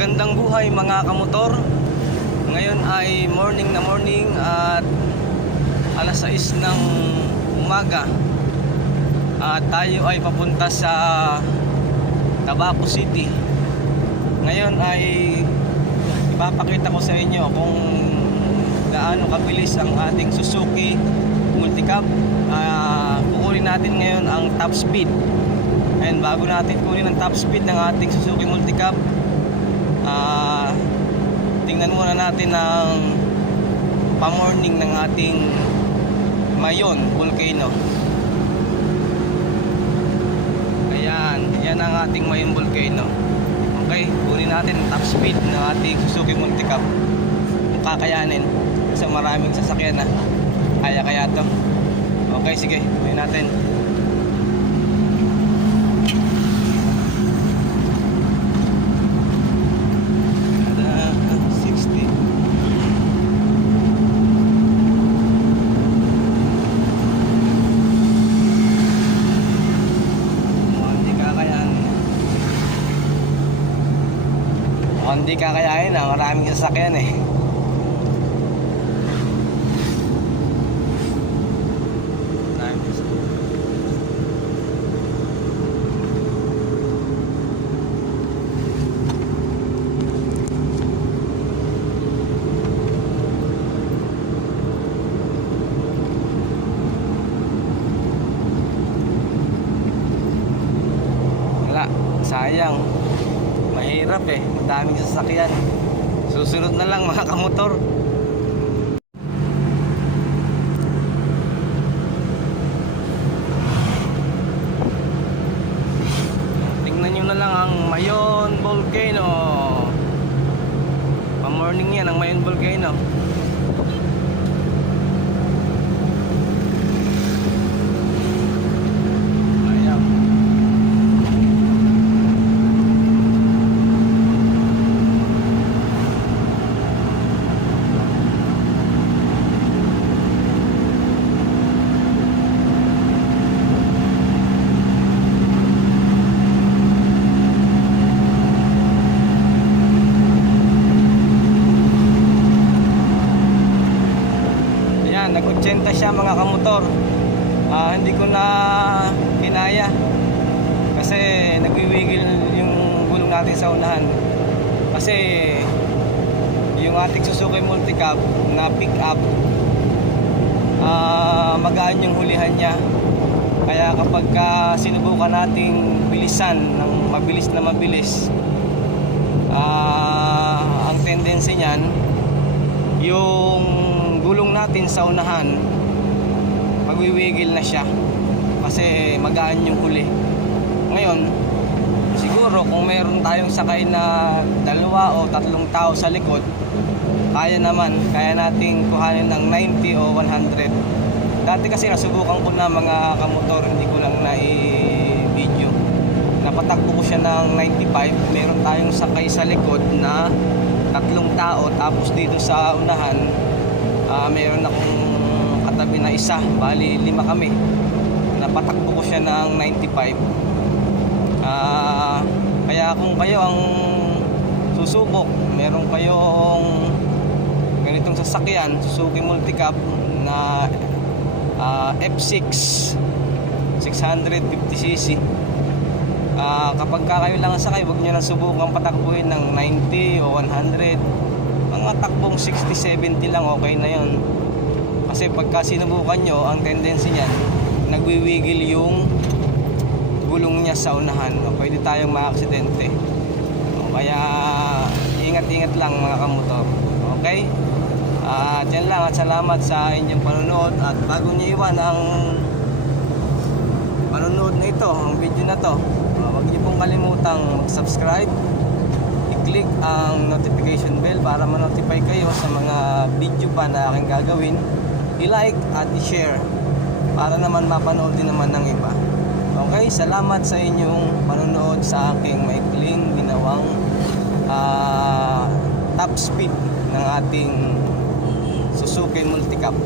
Magandang buhay mga kamotor. Ngayon ay morning at alas 6 ng umaga. At tayo ay papunta sa Tabaco City. Ngayon ay ipapakita ko sa inyo kung gaano kabilis ang ating Suzuki Multicab. Kukunin natin ngayon ang top speed. And bago natin kunin ang top speed ng ating Suzuki Multicab, tingnan muna natin ang pa-morning ng ating Mayon Volcano. Ayan, yan ang ating Mayon Volcano. Okay, kunin natin ang top speed ng ating Suzuki Multicab kung kakayanin sa maraming sasakyan na kaya to. Okay, sige, kunin natin. Hindi kakayain na maraming sasakyan eh. Wala, sayang. Mahirap eh, madaming sasakyan. Susunod na lang mga kamotor. Tingnan nyo na lang ang Mayon Volcano. Pa-morning yan ang Mayon Volcano. Nag-80 siya mga kamotor. Hindi ko na kinaya kasi nagwiwigil yung gulong natin sa unahan. Kasi yung ating Suzuki Multicab na pick up, magaan yung hulihan niya. Kaya kapag sinubukan nating bilisan ng mabilis, ang tendency niyan, yung gulong natin sa unahan magwiwigil na siya kasi magaan yung huli. Ngayon siguro kung mayroon tayong sakay na 2 o 3 tao sa likod, kaya nating kuhanin ng 90 o 100. Dati kasi nasubukan ko na mga kamotor, hindi ko lang na-video. Napatakbo ko siya ng 95. Meron tayong sakay sa likod na 3 tao, tapos dito sa unahan meron akong katabi na isa, bali 5 kami. Napatakbo ko siya ng 95. Kaya kung kayo ang susubok, meron kayong ganitong sasakyan, Suzuki Multicab na F6 650cc, kapag kayo lang ang sakay, huwag nyo na subukan patakbuhin ng 90 o 100. Mga takbong 60-70 lang, okay na yon. Kasi pagka sinubukan nyo, ang tendency niyan, nagwiwigil yung gulong niya sa unahan. Pwede tayong maaksidente. Kaya ingat-ingat lang mga kamotor. Okay? At yan lang, at salamat sa inyong panonood. At bago nyo iwan ang panonood na ito, ang video na to, huwag nyo pong kalimutang mag-subscribe, i-click ang notification bell para ma-notify kayo sa mga video pa na aking gagawin, i-like at i-share para naman mapanood din naman ng iba. Okay, salamat sa inyong panonood sa aking maikling ginawang top speed ng ating Suzuki Multicab.